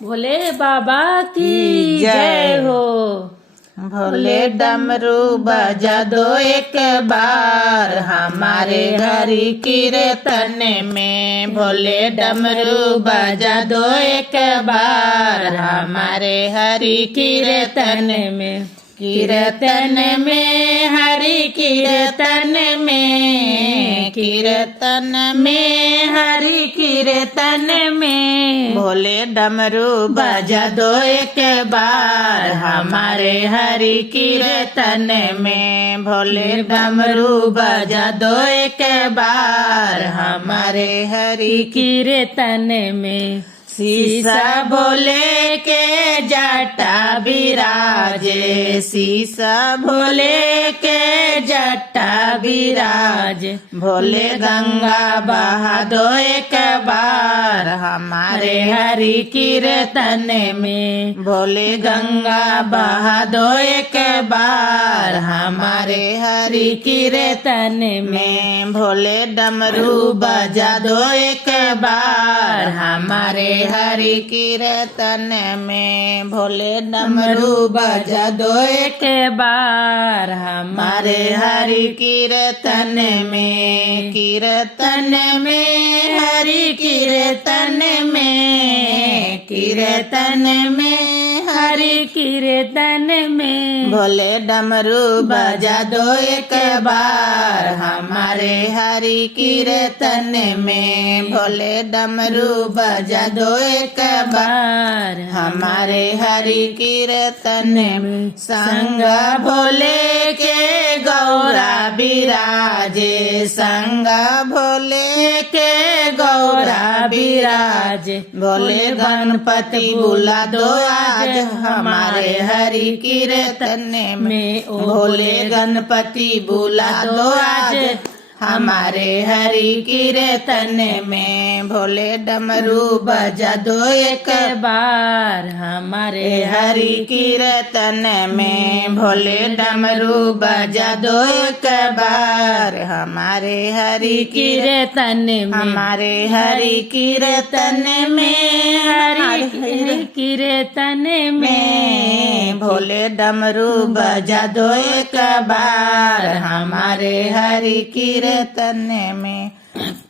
भोले बाबा की जय हो। भोले डमरू बजा दो एक बार हमारे हरि कीर्तन में। भोले डमरू बजा दो एक बार हमारे हरि कीर्तन में। कीर्तन में हरि कीर्तन में, कीर्तन में हरि कीर्तन में। भोले डमरू बजा दो एक बार हमारे हरि कीर्तन में। भोले डमरू बजा दो एक बार हमारे हरि कीर्तन में। शीशा भोले के जटा विराजे, शीशा भोले के जटा विराजे। भोले गंगा बहा दो एक बार हमारे हरि कीर्तन में। भोले गंगा बहा दो एक बार हमारे हरि कीर्तन में। भोले डमरू बजा दो एक बार हमारे हरि कीर्तन में। भोले डमरू बजा दो एक बार हमारे हरि कीर्तन में। कीर्तन में हरि कीर्तन में, कीर्तन में हरि कीर्तन में। भोले डमरू बजा दो एक बार हमारे हरि कीर्तन में। भोले डमरू बजा दो एक बार हमारे हरि कीर्तन में। संग भोले के गौरा विराजे, संग भोले के गौरा विराजे। भोले गणपति बुला दो आज हमारे हरि कीर्तन में। भोले गणपति बुला दो आज हमारे हरि कीर्तन में। भोले डमरू बजा दो एक बार हमारे हरि कीर्तन में। भोले डमरू बजा दो एक बार हमारे हरि कीर्तन में। हमारे हरि कीर्तन में, हरि कीर्तन में। भोले डमरू बजा दो एक बार हमारे हरि कीर्तन में।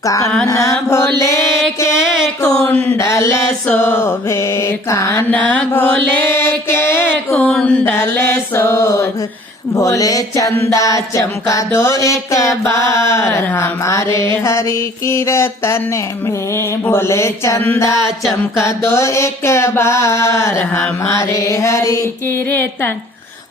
कान भोले के कुंडल शोभे, कान भोले के कुंडल शोभे। भोले चंदा चमका दो एक बार हमारे हरि कीर्तन में। भोले चंदा चमका दो एक बार हमारे हरि कीर्तन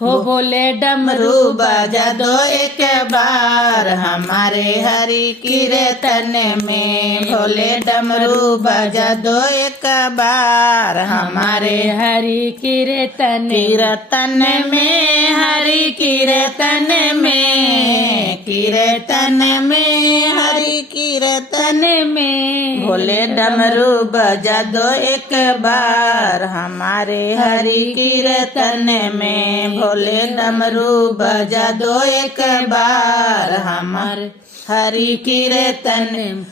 हो। भोले डमरू बजा दो एक बार हमारे हरि कीर्तन में। भोले डमरू बजा दो एक बार हमारे हरि कीर्तन कीर्तन में, हरि कीर्तन में, कीर्तन में हरि कीर्तन में। भोले डमरू बजा दो एक बार हमारे हरि कीर्तन में। भोले डमरू बजा दो एक बार हमारे हरि कीर्तन।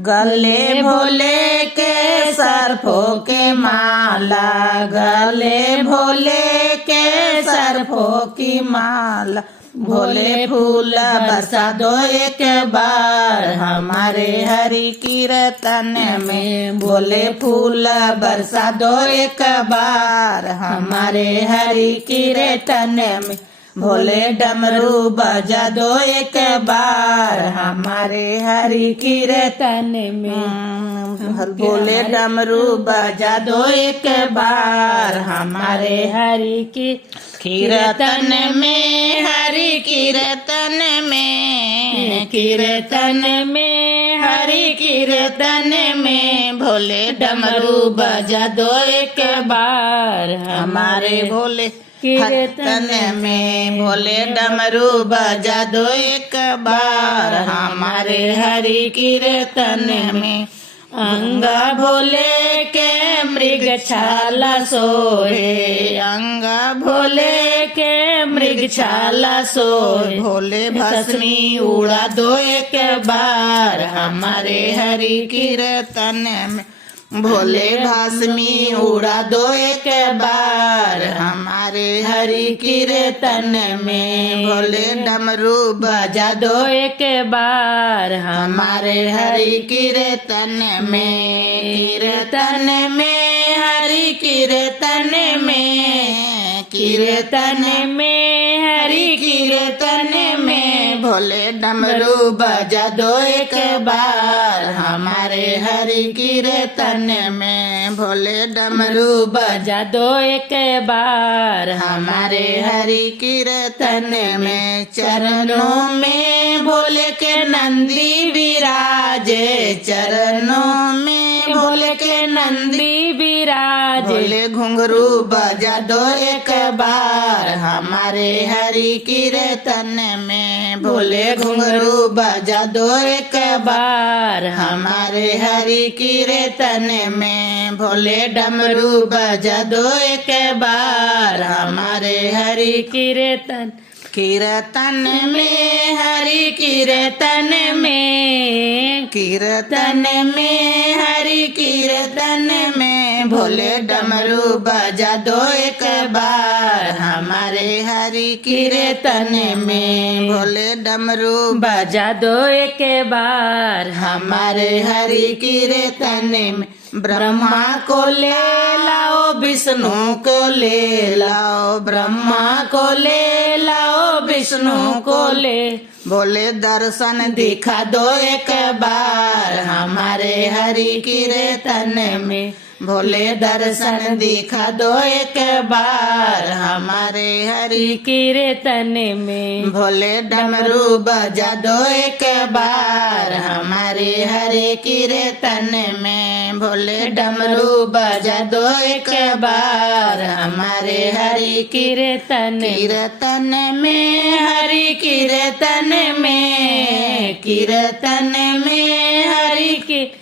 गले भोले के सर्फों के माला, गले भोले के सर्फों की माला। भोले फूल बरसा दो एक बार हमारे हरि कीर्तन में। भोले फूल बरसा दो एक बार हमारे हरि कीर्तन में। भोले डमरू बजा दो एक बार हमारे हरि कीर्तन में। भोले डमरू बजा दो एक बार हमारे हरि की कीर्तन में, हरि कीर्तन में, कीर्तन में हरि कीर्तन में। भोले डमरू बजा दो एक बार हमारे भोले कीर्तन में। भोले डमरू बजा दो एक बार हमारे हरि कीर्तन में। अंगा भोले के मृग छाला सोहे, अंगा भोले के मृग छाला सोहे। भोले भस्मी उड़ा दो एक बार हमारे हरि कीर्तन में। भोले भस्मी उड़ा दो एक बार हमारे हरि कीर्तन में। भोले डमरू बजा दो एक बार हमारे हरि कीर्तन में। कीर्तन में हरि कीर्तन में। कीर्तन में हरि कीर्तन में भोले डमरू बजा दो एक बार हमारे हरि कीर्तन में। भोले डमरू बजा दो एक बार हमारे हरि कीर्तन में। चरणों में भोले के नंदी विराजे। चरणों में भोले के नंदी विराज भोले घुंघरू बजा दो एक बार हमारे हरि कीर्तन में। भोले घुंघरू बजा दो एक बार हमारे हरि कीर्तन में। भोले डमरू बजा दो एक बार हमारे हरि कीर्तन कीर्तन में हरि कीर्तन में। कीर्तन में हरि कीर्तन में भोले डमरू बजा दो एक बार हमारे हरि कीर्तन में। भोले डमरू बजा दो एक बार हमारे हरि कीर्तन में। ब्रह्मा को ले लाओ विष्णु को ले लाओ। ब्रह्मा को ले लाओ विष्णु को ले। बोले दर्शन दिखा दो एक बार हमारे हरि कीर्तन में। भोले दर्शन दिखा दो एक बार हमारे हरि कीर्तन में। भोले डमरू बजा दो एक बार हमारे हरि कीर्तन में। भोले डमरू बजा दो एक बार हमारे हरि कीर्तन कीर्तन में हरि कीर्तन में। कीर्तन में हरि कीर्तन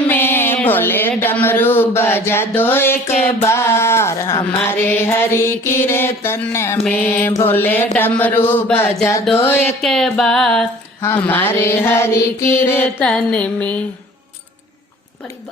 में भोले डमरू बजा दो एक बार हमारे हरि कीर्तन में। भोले डमरू बजा दो एक बार हमारे हरि कीर्तन में। बड़ी